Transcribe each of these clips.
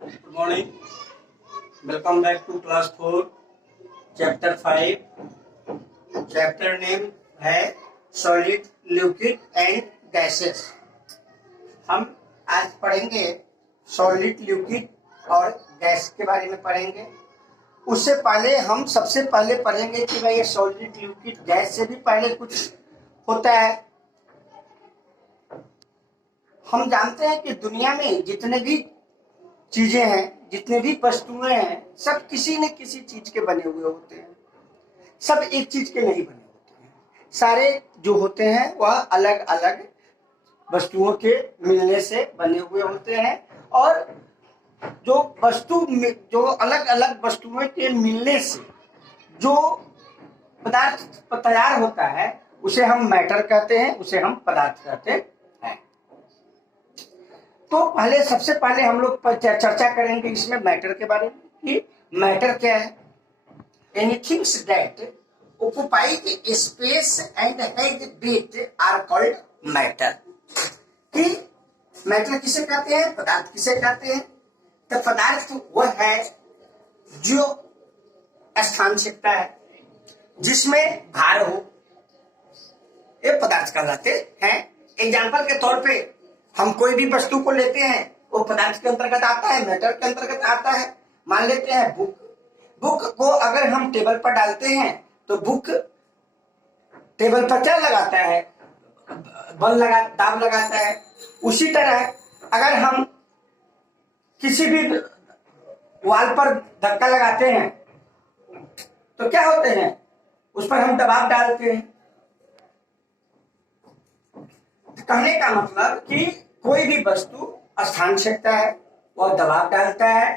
Good morning. Welcome back to class 4, chapter 5. Chapter name है solid, liquid and gases. हम आज पढ़ेंगे solid, liquid और गैस के बारे में पढ़ेंगे। उससे पहले हम सबसे पहले पढ़ेंगे कि भाई ये सॉलिड, लिक्विड, गैस से भी पहले कुछ होता है। हम जानते हैं कि दुनिया में जितने भी चीजें हैं, जितने भी वस्तुएं हैं, सब किसी न किसी चीज के बने हुए होते हैं। सब एक चीज के नहीं बने होते हैं। सारे जो होते हैं वह अलग अलग वस्तुओं के मिलने से बने हुए होते हैं। और जो अलग अलग वस्तुओं के मिलने से जो पदार्थ तैयार होता है उसे हम मैटर कहते हैं, उसे हम पदार्थ कहते हैं। तो सबसे पहले हम लोग चर्चा करेंगे इसमें मैटर के बारे में कि मैटर क्या है। Anythings that occupy space and has weight are called matter. कि मैटर किसे कहते हैं, पदार्थ किसे कहते हैं। तो पदार्थ वह है जो स्थान छिपता है, जिसमें भार हो, ये पदार्थ कहलाते हैं। एग्जाम्पल के तौर पे हम कोई भी वस्तु को लेते हैं, वो पदार्थ के अंतर्गत आता है, मैटर के अंतर्गत आता है। मान लेते हैं बुक को अगर हम टेबल पर डालते हैं तो बुक टेबल पर क्या लगाता है, दाब लगाता है। उसी तरह अगर हम किसी भी वाल पर धक्का लगाते हैं तो क्या होते हैं, उस पर हम दबाव डालते हैं। कहने का मतलब कि कोई भी वस्तु स्थान छिपता है, वह दबाव डालता है,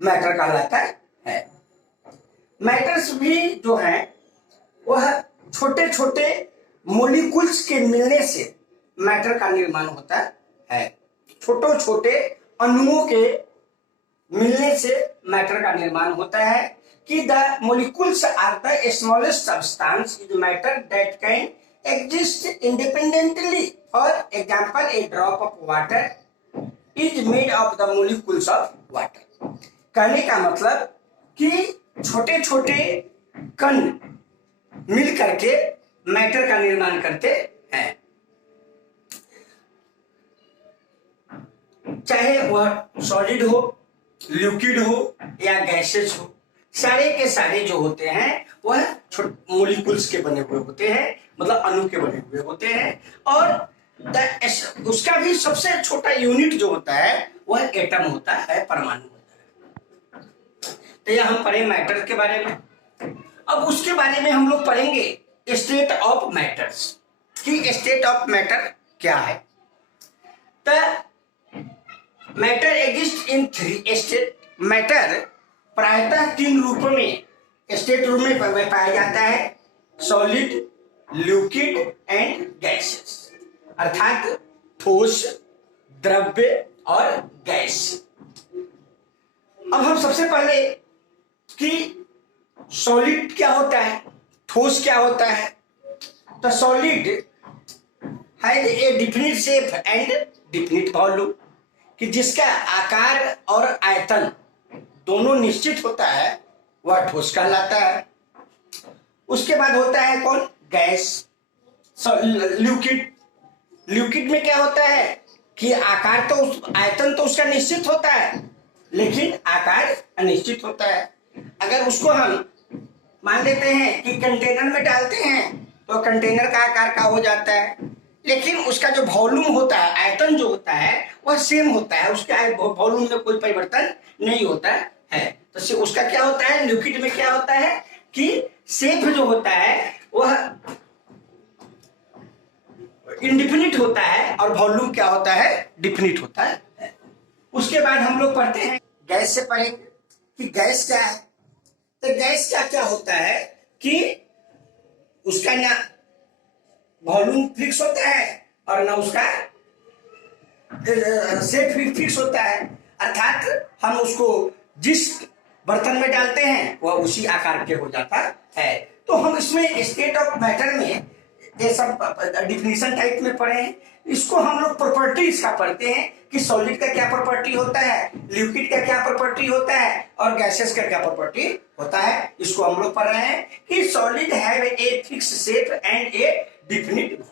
मैटर कहलाता है। मैटर्स भी जो हैं वह छोटे छोटे मॉलिक्यूल्स के मिलने से मैटर का निर्माण होता है। छोटे छोटे अणुओं के मिलने से मैटर का निर्माण होता है। कि the molecules are the smallest substance in matter that can exist independently. For example, a drop of water is made of the molecules of water. कहने का मतलब कि छोटे छोटे कण मिल करके मैटर का निर्माण करते हैं। चाहे वह सॉलिड हो, लिक्विड हो या गैसेस हो, सारे के सारे जो होते हैं वह मॉलिक्यूल्स के बने हुए होते हैं, मतलब अणु के बने हुए होते हैं। और उसका भी सबसे छोटा यूनिट जो होता है वह एटम होता है, परमाणु होता है। तो यह हम पढ़े मैटर के बारे में। अब उसके बारे में हम लोग पढ़ेंगे स्टेट ऑफ मैटर्स, कि स्टेट ऑफ मैटर क्या है। तो मैटर एग्जिस्ट इन 3 स्टेट। मैटर प्रायतः 3 रूपों में, स्टेट रूप में पाया जाता है, सॉलिड, लिक्विड एंड गैसेस, अर्थात ठोस, द्रव्य और गैस। अब हम सबसे पहले कि सॉलिड क्या होता है, ठोस क्या होता है। तो solid has a definite shape and definite volume, कि जिसका आकार और आयतन दोनों निश्चित होता है, वह ठोस कहलाता है। उसके बाद होता है कौन, गैस। लिक्विड में क्या होता है कि आकार तो आयतन तो उसका निश्चित होता है, लेकिन आकार अनिश्चित होता है। अगर उसको हम मान लेते हैं कि कंटेनर में डालते हैं तो कंटेनर का आकार का हो जाता है, लेकिन उसका जो वॉल्यूम होता है, आयतन जो होता है वह सेम होता है, उसके वॉल्यूम में कोई परिवर्तन नहीं होता है। तो उसका क्या होता है, लिक्विड में क्या होता है कि शेप जो होता है वह इंडिफिनिट होता है और वॉल्यूम क्या होता है, डिफिनिट होता है। उसके बाद हम लोग पढ़ते हैं गैस से पढ़ेंगे कि गैस क्या है। तो गैस क्या होता है कि उसका ना वॉल्यूम फिक्स होता है और ना उसका शेप भी फिक्स होता है, अर्थात हम उसको जिस बर्तन में डालते हैं वह उसी आकार के हो जाता है। तो हम इसमें स्टेट ऑफ मैटर में ये सब डिफिनीशन टाइप में पढ़े हैं। इसको हम लोग प्रॉपर्टी इसका पढ़ते हैं कि सॉलिड का क्या प्रॉपर्टी होता है, लिक्विड का क्या प्रॉपर्टी होता है और गैसेस का क्या प्रॉपर्टी होता है। इसको हम लोग पढ़ रहे हैं कि solid have a fix shape and A definite volume,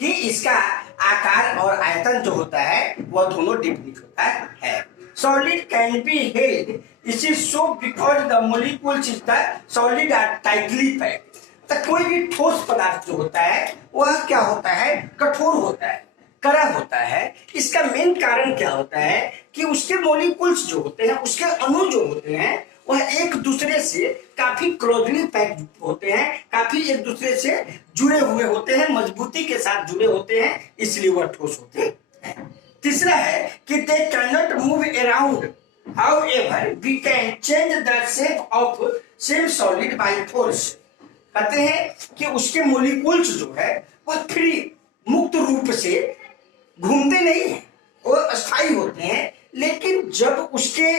कि इसका आकार और आयतन जो होता है वह दोनों डिफिनिट होता है। Solid can be held, it is so because the molecules is the solid are tightly packed. तो कोई भी ठोस पदार्थ जो होता है वह क्या होता है, कठोर होता है, कड़ा होता है। इसका मेन कारण क्या होता है कि उसके मोलिक्यूल्स जो होते हैं, उसके अणु जो होते हैं वह एक दूसरे से काफी क्लोजली पैक्ड होते हैं, काफी एक दूसरे से जुड़े हुए होते हैं, मजबूती के साथ जुड़े होते हैं, इसलिए वह ठोस होते हैं। तीसरा है कि they can not move around, however we can change the shape of same solid by force. कहते हैं कि उसके मोलिक्यूल्स जो है वह फ्री, मुक्त रूप से घूमते नहीं हैं, वो अस्थायी होते हैं। लेकिन जब उसके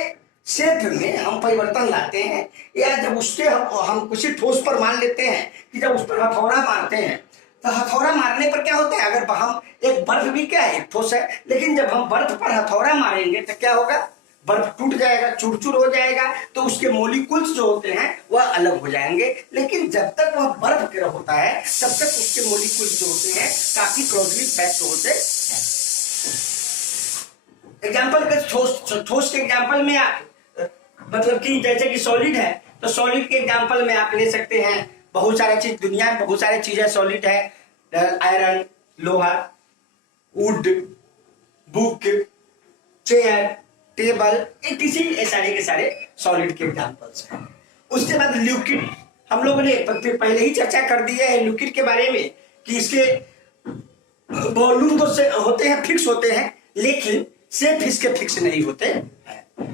शेप में हम परिवर्तन लाते हैं या जब उसके हम किसी ठोस पर मान लेते हैं कि जब उस पर हथौड़ा मारते हैं, तो हथौड़ा मारने पर क्या होता है, अगर हम एक बर्फ भी क्या है, एक ठोस है, लेकिन जब हम बर्फ पर हथौड़ा मारेंगे तो क्या होगा, बर्फ टूट जाएगा, चूर-चूर हो जाएगा, तो उसके मोलिक्यूल्स जो होते हैं वह अलग हो जाएंगे। लेकिन जब तक वह बर्फ के होता है तब तक उसके मोलिक्यूल्स जो होते हैं काफी क्लोजली पैक्ड होते हैं। एग्जाम्पल के ठोस के एग्जाम्पल में आप मतलब कि जैसे कि सॉलिड है, तो सॉलिड के एग्जाम्पल में आप ले सकते हैं बहुत सारा चीज, दुनिया में बहुत सारी चीजें सॉलिड है, आयरन, लोहा, वुड, बुक, चेयर, टेबल, ये सारे के सारे सॉलिड के एग्जांपल्स हैं। उसके बाद लिक्विड, हम लोगों ने पहले ही चर्चा कर दी है लिक्विड के बारे में कि इसके वॉल्यूम तो से होते हैं, फिक्स होते हैं, लेकिन शेप इसके फिक्स नहीं होते हैं,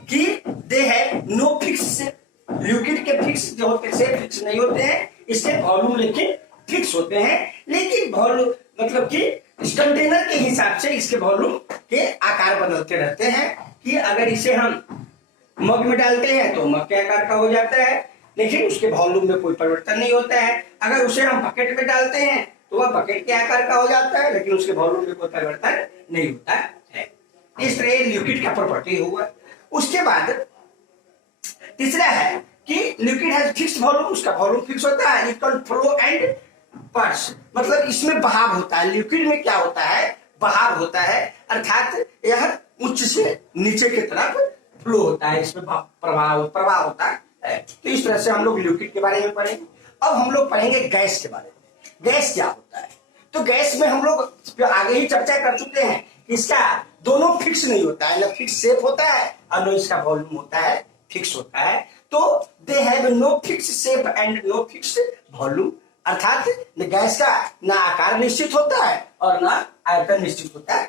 कि दे है नो फिक्स। लिक्विड के फिक्स जो होते हैं शेप फिक्स नहीं होते हैं, इसके वॉल्यूम लेकिन फिक्स होते हैं। लेकिन वॉल्यूम मतलब कि इस कंटेनर के हिसाब से इसके वॉल्यूम के आकार बदलते रहते हैं, कि अगर इसे हम मग में डालते हैं तो मग के आकार का हो जाता है, लेकिन उसके वॉल्यूम में कोई परिवर्तन नहीं होता है। अगर उसे हम बकेट में डालते हैं तो वह बकेट के आकार का हो जाता है, लेकिन उसके वॉल्यूम में कोई परिवर्तन नहीं होता है। इस तरह लिक्विड का प्रॉपर्टी हुआ। उसके बाद तीसरा है कि लिक्विड हैज फिक्स्ड वॉल्यूम, उसका वॉल्यूम फिक्स होता है, इट कैन फ्लो एंड पास, मतलब इसमें बहाव होता है। लिक्विड में क्या होता है, बहाव होता है, अर्थात यह उच्च से नीचे की तरफ फ्लो होता है, इसमें प्रवाह होता है। तो इस तरह से हम लोग लिक्विड के बारे में पढ़ेंगे। अब हम लोग पढ़ेंगे गैस के बारे में। गैस क्या होता है, तो गैस में हम लोग आगे ही चर्चा कर चुके हैं, इसका दोनों फिक्स नहीं होता है, न फिक्स शेप होता है और न इसका वॉल्यूम होता है फिक्स होता है। तो they have no fix shape and no fix volume, अर्थात गैस का न आकार निश्चित होता है और न आयतन निश्चित होता है।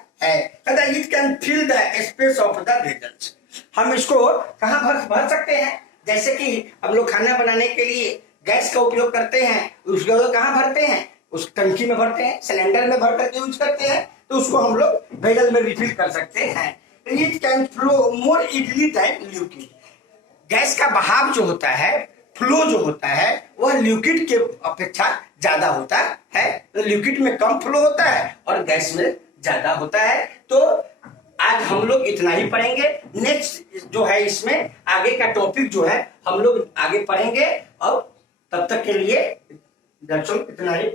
It can fill the space of the vessels. हम इसको कहाँ भर सकते हैं, जैसे कि हम लोग खाना बनाने के लिए गैस का उपयोग करते हैं, उसको कहाँ भरते हैं, उस टंकी में भरते हैं, सिलेंडर में भर करके यूज करते हैं, तो उसको हम लोग वेजल में रिफिल कर सकते हैं। It can flow more easily than liquid. Gas का बहाव जो होता है, फ्लो जो होता है, वह लिक्विड के अपेक्षा ज्यादा होता है। तो लिक्विड में कम फ्लो होता है और गैस में ज्यादा होता है। तो आज हम लोग इतना ही पढ़ेंगे। नेक्स्ट जो है इसमें आगे का टॉपिक जो है हम लोग आगे पढ़ेंगे, और तब तक के लिए इतना ही।